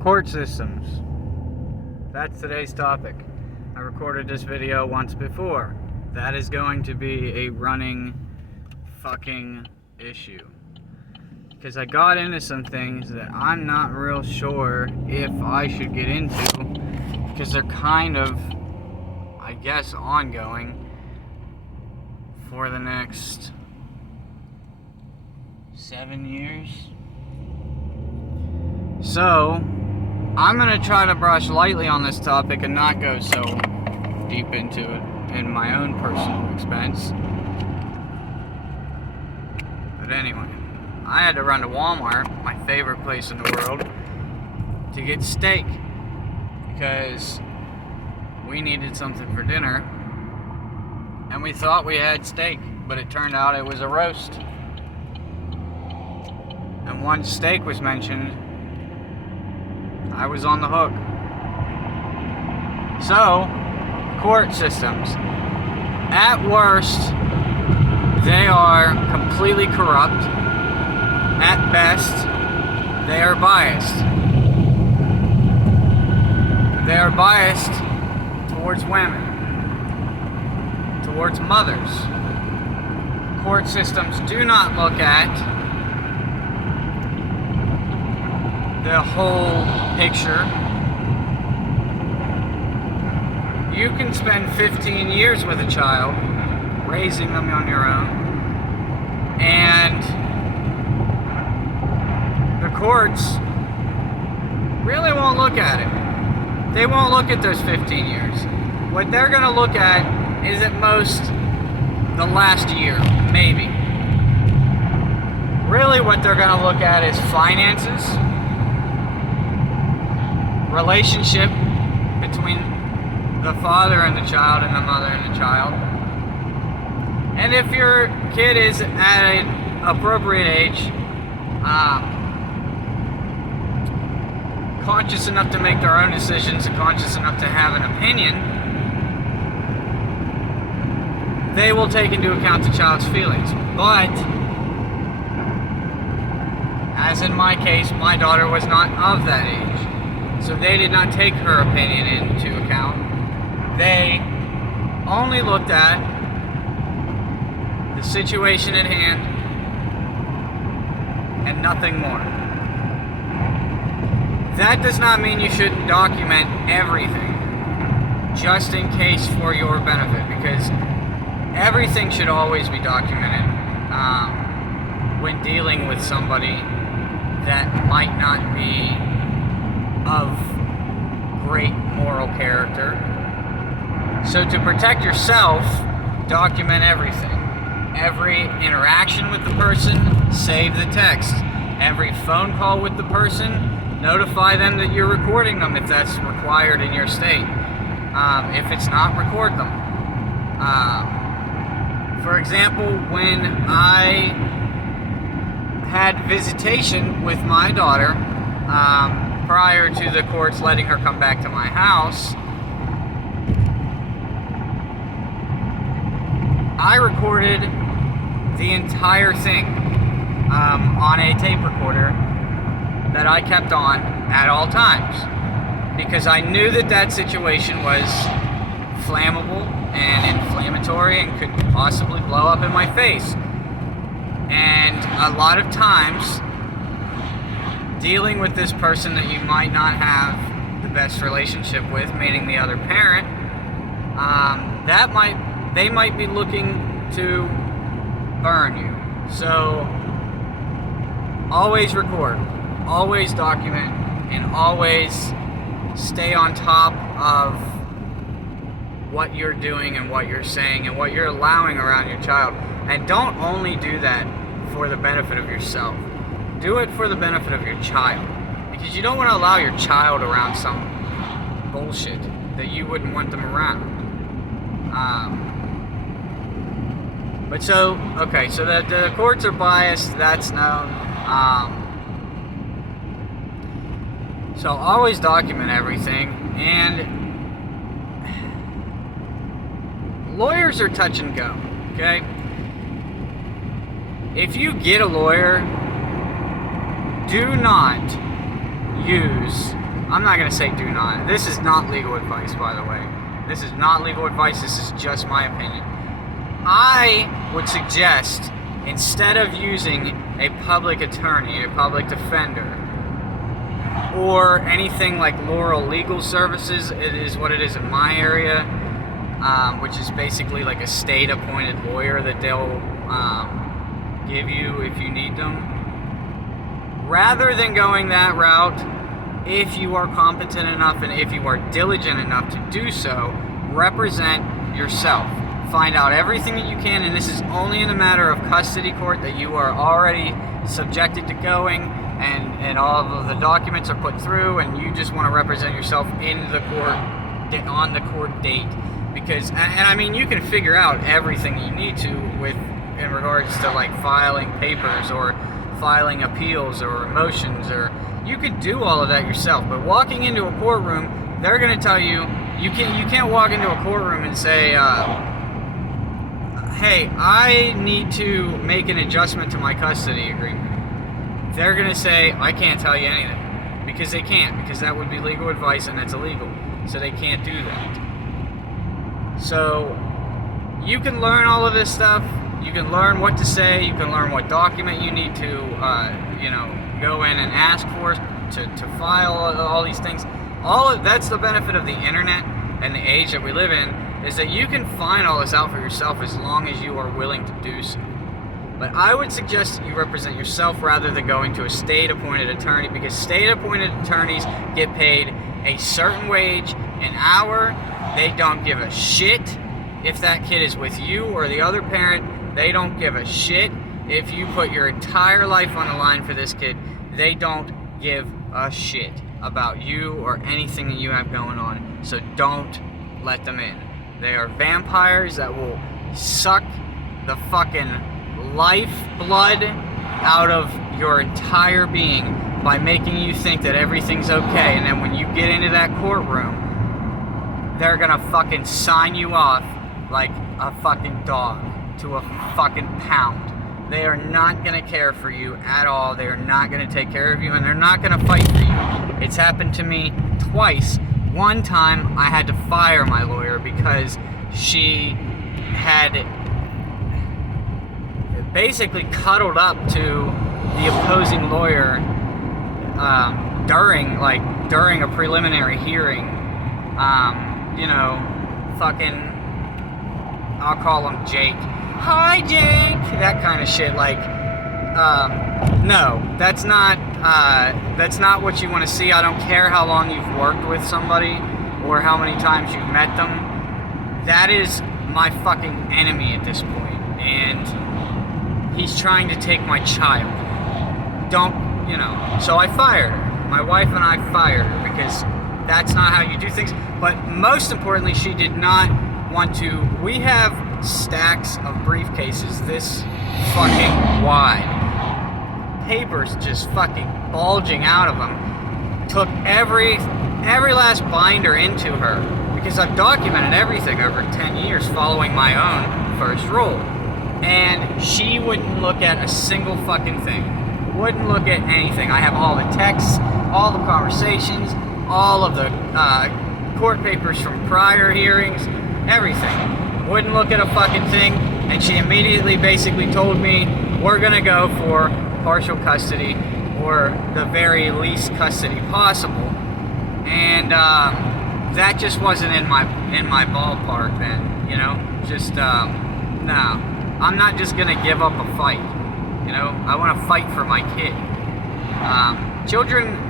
Court systems. That's today's topic. I recorded this video once before. That is going to be a running fucking issue. Because I got into some things that I'm not real sure if I should get into. Because they're kind of, I guess, ongoing for the next 7 years. So, I'm going to try to brush lightly on this topic and not go so deep into it in my own personal expense. But anyway, I had to run to Walmart, my favorite place in the world, to get steak because we needed something for dinner and we thought we had steak, but it turned out it was a roast. And once steak was mentioned, I was on the hook. So, court systems. At worst, they are completely corrupt. At best, they are biased. They are biased towards women, towards mothers. Court systems do not look at the whole picture. You can spend 15 years with a child, raising them on your own, and the courts really won't look at it. They won't look at those 15 years. What they're going to look at is at most the last year, maybe. Really what they're going to look at is finances, relationship between the father and the child and the mother and the child. And if your kid is at an appropriate age, conscious enough to make their own decisions and conscious enough to have an opinion, they will take into account the child's feelings. But, as in my case, my daughter was not of that age. So they did not take her opinion into account. They only looked at the situation at hand and nothing more. That does not mean you shouldn't document everything, just in case for your benefit, because everything should always be documented when dealing with somebody that might not be of great moral character. So to protect yourself, document everything. Every interaction with the person, save the text. Every phone call with the person, notify them that you're recording them if that's required in your state. If it's not, record them. For example, when I had visitation with my daughter, prior to the courts letting her come back to my house, I recorded the entire thing on a tape recorder that I kept on at all times, because I knew that that situation was flammable and inflammatory and could possibly blow up in my face. And a lot of times, dealing with this person that you might not have the best relationship with, meaning the other parent, they might be looking to burn you. So always record, always document, and always stay on top of what you're doing and what you're saying and what you're allowing around your child. And don't only do that for the benefit of yourself. Do it for the benefit of your child, because you don't want to allow your child around some bullshit that you wouldn't want them around. So that the courts are biased, that's known. So always document everything, and lawyers are touch and go, okay? If you get a lawyer, do not use I'm not going to say do not. This is not legal advice, by the way. This is not legal advice. This is just my opinion. I would suggest, instead of using a public attorney, a public defender, or anything like Laurel Legal Services, it is what it is in my area, which is basically like a state-appointed lawyer that they'll give you if you need them. Rather than going that route, if you are competent enough and if you are diligent enough to do so, represent yourself. Find out everything that you can, and this is only in a matter of custody court that you are already subjected to going, and all of the documents are put through, and you just want to represent yourself in the court on the court date. Because, and I mean, you can figure out everything you need to in regards to like filing papers or filing appeals or motions, or you can do all of that yourself. But walking into a courtroom, they're going to tell you you can't walk into a courtroom and say, hey, I need to make an adjustment to my custody agreement. They're going to say, I can't tell you anything. Because they can't, because that would be legal advice and that's illegal. So they can't do that. So you can learn all of this stuff. You can learn what to say. You can learn what document you need to, go in and ask for to file all these things. That's the benefit of the internet and the age that we live in, is that you can find all this out for yourself as long as you are willing to do so. But I would suggest that you represent yourself rather than going to a state-appointed attorney, because state-appointed attorneys get paid a certain wage an hour. They don't give a shit if that kid is with you or the other parent. They don't give a shit if you put your entire life on the line for this kid. They don't give a shit about you or anything that you have going on. So don't let them in. They are vampires that will suck the fucking lifeblood out of your entire being by making you think that everything's okay. And then when you get into that courtroom, they're gonna fucking sign you off like a fucking dog to a fucking pound. They are not gonna care for you at all. They are not gonna take care of you, and they're not gonna fight for you. It's happened to me twice. One time I had to fire my lawyer because she had basically cuddled up to the opposing lawyer during a preliminary hearing. I'll call him Jake. Hi, Jake. That kind of shit. No, that's not what you want to see. I don't care how long you've worked with somebody or how many times you've met them. That is my fucking enemy at this point, and he's trying to take my child. So I fired her. My wife and I fired her because that's not how you do things. But most importantly, she did not want to. We have stacks of briefcases this fucking wide. Papers just fucking bulging out of them. Took every last binder into her because I've documented everything over 10 years following my own first rule. And she wouldn't look at a single fucking thing. Wouldn't look at anything. I have all the texts, all the conversations, all of the court papers from prior hearings, everything. Wouldn't look at a fucking thing, and she immediately basically told me, we're gonna go for partial custody, or the very least custody possible. And that just wasn't in my ballpark then, no. I'm not just gonna give up a fight, I want to fight for my kid. Children